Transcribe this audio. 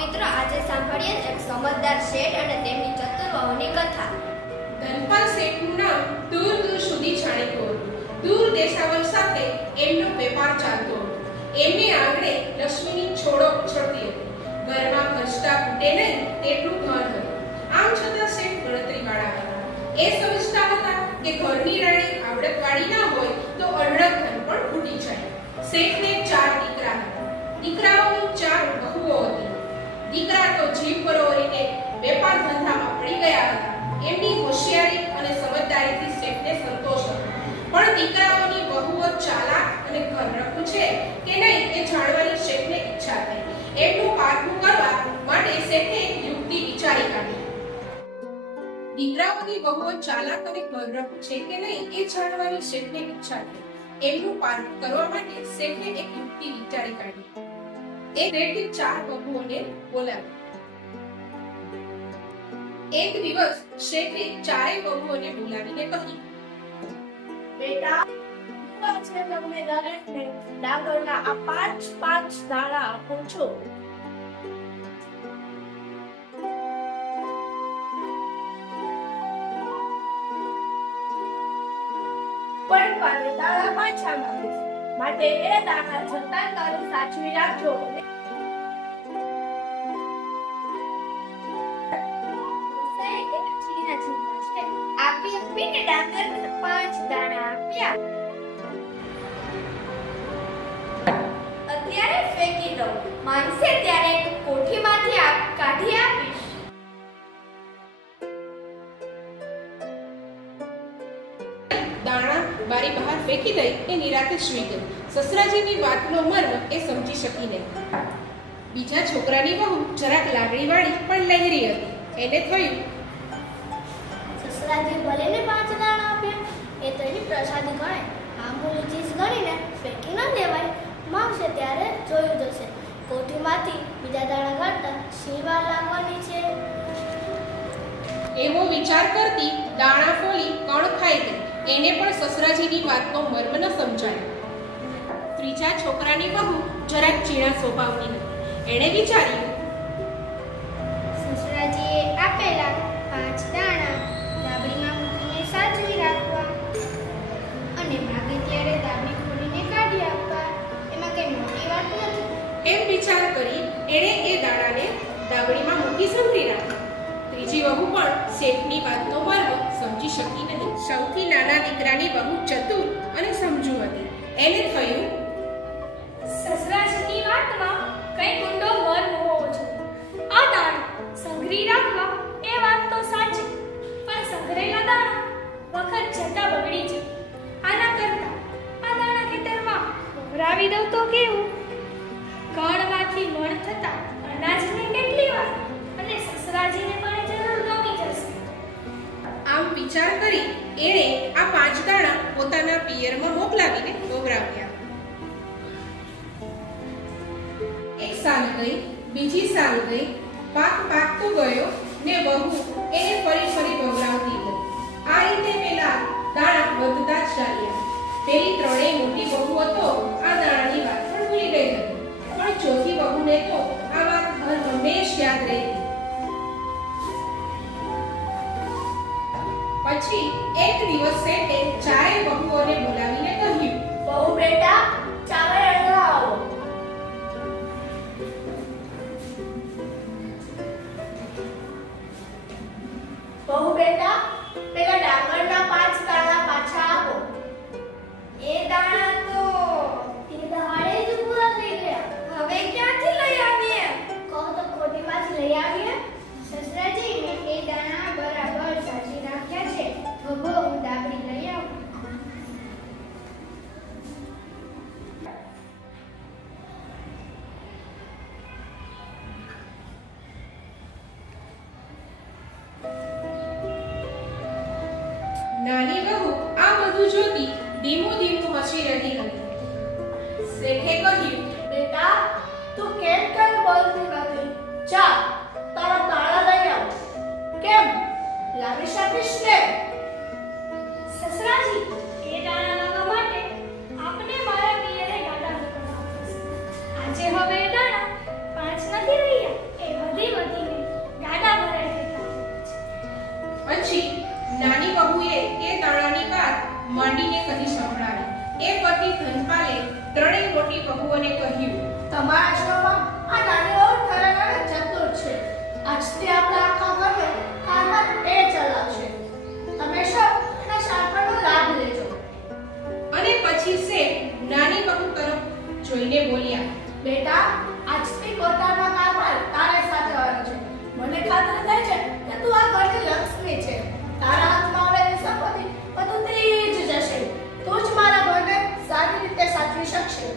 મિત્રો આજે સાંભળીએ એક સમજદાર શેઠ અને તેમની ચતુર વહુની કથા. ધનપાલ શેઠનું નામ દૂર દૂર સુધી જાણીતું હતું. દૂર દેશાવર સાથે એમનો વેપાર ચાલતો હતો. એમની આંગણે લક્ષ્મીની છોડો ઉછળતી હતી. ઘરમાં ખર્ચતા ખૂટે નહીં તેટલું ઘર હતું. આમ છતાં શેઠ ગણતરીવાળા હતા. એ સમજતા હતા કે ઘરની રાણી આવડતવાળી ના હોય તો અઢળક ધન પણ ખૂટી જાય. શેઠને 4 દીકરા હતા. દીકરાઓની 4 વહુઓ હતી. દીકરા તો જીવ પરોરીને વેપાર ધંધામાં પડી ગયા હતા. એમની હોશિયારી અને સમજદારીથી શેઠને સંતોષ હતો. પણ દીકરાઓની વહુઓ ચાલાક અને ઘરરખું છે કે નહીં એ જાણવાની શેઠને ઈચ્છા થઈ. એમનું પારખું કરવા માટે શેઠે એક યુક્તિ વિચારી કાઢી. દીકરાઓની વહુઓ ચાલાક અને ઘરરખું છે કે નહીં એ જાણવાની શેઠને ઈચ્છા થઈ. એમનું પારખું કરવા માટે શેઠે એક યુક્તિ વિચારી કાઢી. એ શેઠે 4 વહુઓને બોલાવી. એક દિવસ શેઠે 4 વહુઓને બોલાવીને કહ્યું, બેટા, હું છે તમને દરેકને ડાંગરના આ 5 દાણા આપું છું. પણ પાને દાણા પાછા માંગીશ, માટે એ દાણા જતન કરી સાચવી રાખજો. આપીને ડાંગર 5 દાણા આપ્યા. અત્યારે ફેંકી દો, માંગશે ત્યારે કોઠીમાંથી કાઢી આપીશ. દાણા બારી બહાર ફેંકી દઈ એ નિરાતે સૂઈ ગઈ. સસરાજીની વાતનો મર્મ એ સમજી શકી નહીં. બીજા છોકરાની વહુ જરાક લાગણીવાળી પણ લહેરી હતી. એને થયું, સસરાજી ભલેને 5 દાણા આપ્યા, એ તો એની પ્રસાદી ગણાય. મામૂલી ચીજ ગણીને ફેંકી ન દેવાય. માંગશે ત્યારે જોયું જશે. કોઠીમાંથી બીજા દાણા કાઢતા શી વાર લાગવાની છે? એવો વિચાર કરતી દાણા ફોલી કણ ખાઈ ગઈ. એને પણ સસરાજીની વાતનો મર્મ ન સમજાયો. ત્રીજા છોકરાની વહુ જરાક ચીણા સ્વભાવની હતી. એણે વિચાર્યું, સસરાજીએ આપેલા 5 દાણા દાબડીમાં મૂકીને સાચવી રાખવા અને માગે ત્યારે દાબડી ખોલીને કાઢી આપવા, એમાં કઈ મોટી વાત નથી. એમ વિચાર કરી એણે એ દાણાને દાબડીમાં મૂકી સંભળી રાખ્યા. ત્રીજી વહુ પણ શેઠની વાતનો મર્મ સમજી શકી નહીં. સૌથી નાના દીકરાની વહુ ચતુર અને સમજુ હતી. એને થયું, સસરાજીની વાતમાં કઈ ઊંડો મર્મ હોવો જોઈએ. આ દાણા સંઘરી રાખવા એ વાત તો સાચી, પણ સંઘરેલા દાણા વખત જતા બગડી જાય. આના કરતા આ દાણા ખેતરમાં ઉભરાવી દઉં તો કેવું? કણમાંથી મણ થતા અનાજને કેટલી વાર અને સસરાજીને પણ જરૂર ગમી જશે. આમ વિચાર કરી એણે આ 5 દાણા પોતાના પિયરમાં મોકલાવીને ગોવરાવ્યા. એક સાલ ગઈ, બીજી સાલ ગઈ, પાક પાકતો ગયો ને વહુ એને ફરી ગોવરાવતી ગઈ. આ રીતે પેલા દાણા વધતા જ ચાલ્યા. પેલી 3 મોટી વહુઓ તો આ દાણાની વાત પણ ભૂલી ગઈ હતી. પણ ચોથી વહુને તો આ વાત હર હંમેશ યાદ રહેતી. પછી એક દિવસ શેઠે 4 વહુઓને બોલાવીને કહ્યું, બહુ બેટા, ચાવર અડવા આવો. બહુ બેટા, પેલા ડાંગરના 5 દાણા પાછા આપો. એ દાણા તો તે દહાડે જ પૂરા થઈ ગયા. હવે ક્યાંથી લઈ આવીએ? કહો તો કોઠીમાંથી લઈ આવીએ. સસરાજી, મેં એ દાણા બરાબર સાચી રાખ્યા છે. ભગો, હું દાબડી લઈ આવું. નાની વહુ આ બધું જોતી ધીમું હસી રહી હતી. શેઠે કહ્યું, બેટા, તું કેમ બોલતી નથી? ચાલ, તારા તાળા લઈ આવ. કેમ લાવી શકીશ ને? સસરાજી, એ દાણા લાવવા માટે આપને મારા પિયરે ગાડા મોકલવા પડશે. આજે હવે કહી ધનપાલે ત્રણેય મોટી વહુઓને કહ્યું, તમારા શ્રમમાં આ નાની વહુ ખરેખર ચતુર છે. આજથી આપણા આખા ઘરને કારમાં એ ચલાવશે. તમે સૌ એના શાણપણનો લાભ લેજો. અને પછી શેઠ નાની વહુ તરફ જોઈને બોલ્યા, બેટા, આજથી પોતાના કારમાં તારે સાચવવાનું છે. મને ખાતરી થાય છે કે તું આ ઘરની લક્ષ્મી છે. તારા હાથમાં આવેલી સંપત્તિ બધું તેજ જશે. તું જ મારા ઘરને સારી રીતે સાચવી શકશે.